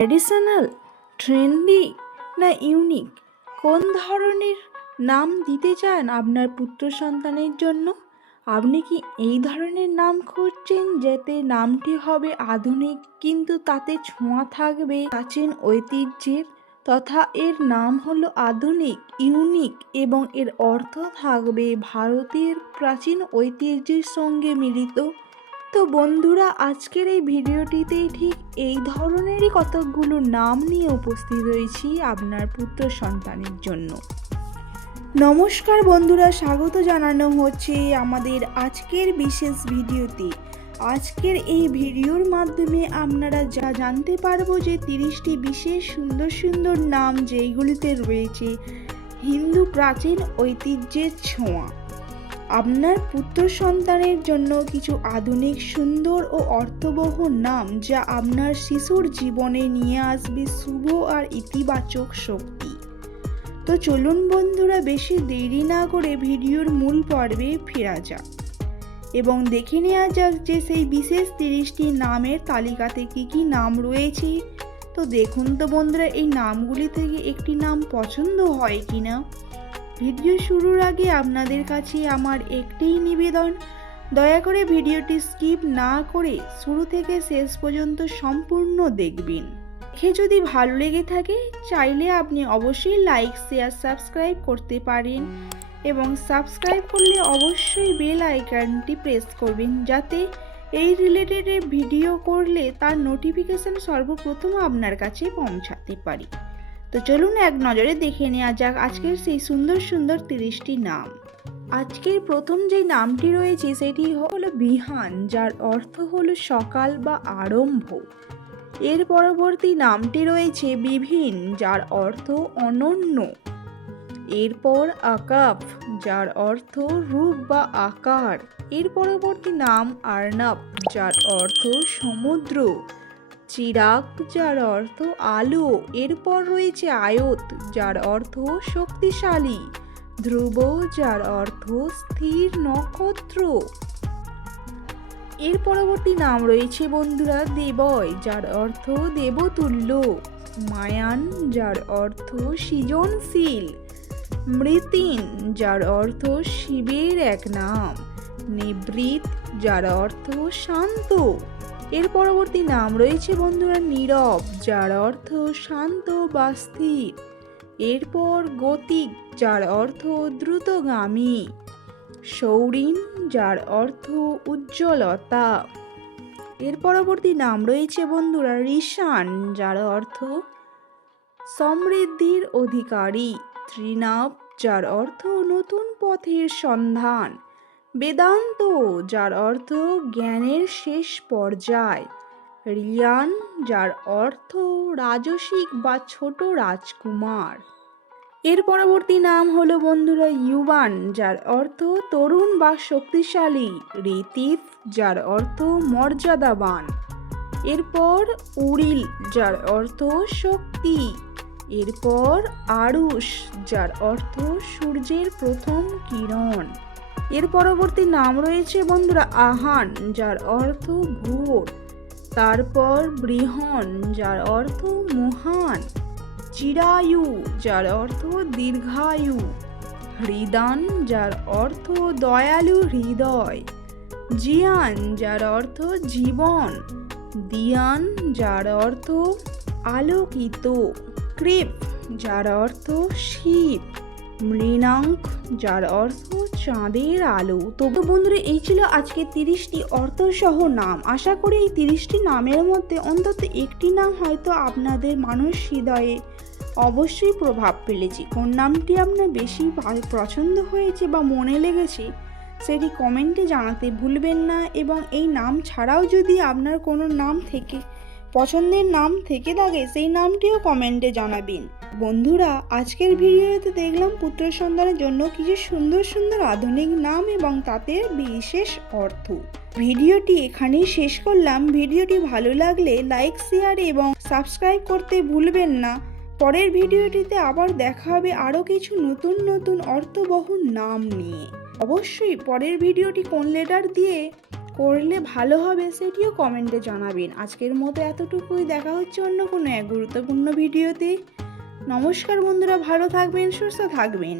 Traditional trendy না unique কোন ধরনের নাম দিতে চান আপনার পুত্র সন্তানের জন্য? আপনি কি এই ধরনের নাম খুঁজছেন যাতে নামটি হবে আধুনিক কিন্তু তাতে ছোঁয়া থাকবে প্রাচীন ঐতিহ্যের? তথা এর নাম হলো আধুনিক ইউনিক এবং এর অর্থ থাকবে ভারতের প্রাচীন ঐতিহ্যের সঙ্গে মিলিত তো বন্ধুরা, আজকের এই ভিডিওটিতেই ঠিক এই ধরনেরই কতকগুলো নাম নিয়ে উপস্থিত হয়েছি আপনার পুত্র সন্তানের জন্য। নমস্কার বন্ধুরা, স্বাগত জানানো হচ্ছে আমাদের আজকের বিশেষ ভিডিওতে। আজকের এই ভিডিওর মাধ্যমে আপনারা যা জানতে পারব যে তিরিশটি বিশেষ সুন্দর সুন্দর নাম যেইগুলিতে রয়েছে, হিন্দু প্রাচীন ঐতিহ্যের ছোঁয়া। আপনার পুত্র সন্তানের জন্য কিছু আধুনিক, সুন্দর ও অর্থবহ নাম যা আপনার শিশুর জীবনে নিয়ে আসবে শুভ আর ইতিবাচক শক্তি। তো চলুন বন্ধুরা, বেশি দেরি না করে ভিডিওর মূল পর্বে ফেরা যাক। এবং দেখে নেওয়া যাক যে সেই বিশেষ তিরিশটি নামের তালিকাতে কি কি নাম রয়েছে। তো দেখুন তো বন্ধুরা, এই নামগুলি থেকে একটি নাম পছন্দ হয় কিনা? ভিডিও শুরুর আগে আপনাদের কাছে আমার একটিই নিবেদন। দয়া করে ভিডিওটি স্কিপ না করে শুরু থেকে শেষ পর্যন্ত সম্পূর্ণ দেখবেন। দেখে যদি ভালো লেগে থাকে, চাইলে আপনি অবশ্যই লাইক, শেয়ার, সাবস্ক্রাইব করতে পারেন এবং সাবস্ক্রাইব করলে অবশ্যই বেল আইকনটি প্রেস করবেন যাতে এই রিলেটেড ভিডিও করলে তার নোটিফিকেশন সর্বপ্রথম আপনার কাছে পৌঁছাতে পারি। তো চলুন এক নজরে দেখে নেওয়া যাক আজকের সেই সুন্দর সুন্দর তিরিশটি নাম। আজকের প্রথম যে নামটি রয়েছে সেটি হলো বিহান, যার অর্থ হলো সকাল বা আরম্ভ। এর পরবর্তী নামটি রয়েছে বিভিন, যার অর্থ অনন্য। এরপর আকাপ যার অর্থ রূপ বা আকার। এর পরবর্তী নাম আর্নাব যার অর্থ সমুদ্র। চিরাগ, যার অর্থ আলো। এরপর রয়েছে আয়ত, যার অর্থ শক্তিশালী। ধ্রুব, যার অর্থ স্থির নক্ষত্র। এর পরবর্তী নাম রয়েছে বন্ধুরা দেবয়, যার অর্থ দেবতুল্য। মায়ান, যার অর্থ সৃজনশীল। মৃতিন, যার অর্থ শিবের এক নাম। নিবৃত, যার অর্থ শান্ত। এর পরবর্তী নাম রয়েছে বন্ধুরা নীরব, যার অর্থ শান্ত বা স্থির। এরপর গতিক, যার অর্থ দ্রুতগামী। সৌরিন, যার অর্থ উজ্জ্বলতা। এর পরবর্তী নাম রয়েছে বন্ধুরা ঋষান, যার অর্থ সমৃদ্ধির অধিকারী। ত্রিনাব যার অর্থ নতুন পথের সন্ধান। বেদান্ত, যার অর্থ জ্ঞানের শেষ পর্যায়। রিয়ান, যার অর্থ রাজসিক বা ছোট রাজকুমার। এর পরবর্তী নাম হলো বন্ধুরা ইউবান, যার অর্থ তরুণ বা শক্তিশালী। ঋতিফ যার অর্থ মর্যাদাবান। এরপর উড়িল যার অর্থ শক্তি। এরপর আরুষ, যার অর্থ সূর্যের প্রথম কিরণ। এর পরবর্তী নাম রয়েছে বন্ধুরা আহান, যার অর্থ ভোর। তারপর বৃহন, যার অর্থ মহান। চিরায়ু, যার অর্থ দীর্ঘায়ু। হৃদান, যার অর্থ দয়ালু হৃদয়। জিয়ান, যার অর্থ জীবন। দিয়ান, যার অর্থ আলোকিত। কৃপ যার অর্থ শিব। মৃণাঙ্ক, যার অর্থ চাঁদের আলো। তবু বন্ধুরা, এই ছিল আজকে তিরিশটি অর্থসহ নাম। আশা করি এই তিরিশটি নামের মধ্যে অন্তত একটি নাম হয়তো আপনাদের মানুষ হৃদয়ে অবশ্যই প্রভাব ফেলেছে। কোন নামটি আপনার বেশি পছন্দ হয়েছে বা মনে লেগেছে, সেটি কমেন্টে জানাতে ভুলবেন না এবং এই নাম ছাড়াও যদি আপনার কোনো নাম থেকে, পছন্দের নাম থেকে থাকে, সেই নামটিও কমেন্টে জানাবেন। বন্ধুরা, আজকের ভিডিওতে দেখলাম পুত্র সন্তানের জন্য কিছু সুন্দর সুন্দর আধুনিক নাম এবং তাতে বিশেষ অর্থ। ভিডিওটি এখানেই শেষ করলাম। ভিডিওটি ভালো লাগলে লাইক, শেয়ার এবং সাবস্ক্রাইব করতে ভুলবেন না। পরের ভিডিওটিতে আবার দেখা হবে আরও কিছু নতুন নতুন অর্থবহ নাম নিয়ে। অবশ্যই পরের ভিডিওটি কোন লেটার দিয়ে করলে ভালো হবে সেটিও কমেন্টে জানাবেন। আজকের মতো এতটুকুই। দেখা হচ্ছে অন্য কোনো এক গুরুত্বপূর্ণ ভিডিওতে। নমস্কার বন্ধুরা ভালো থাকবেন সুস্থ থাকবেন।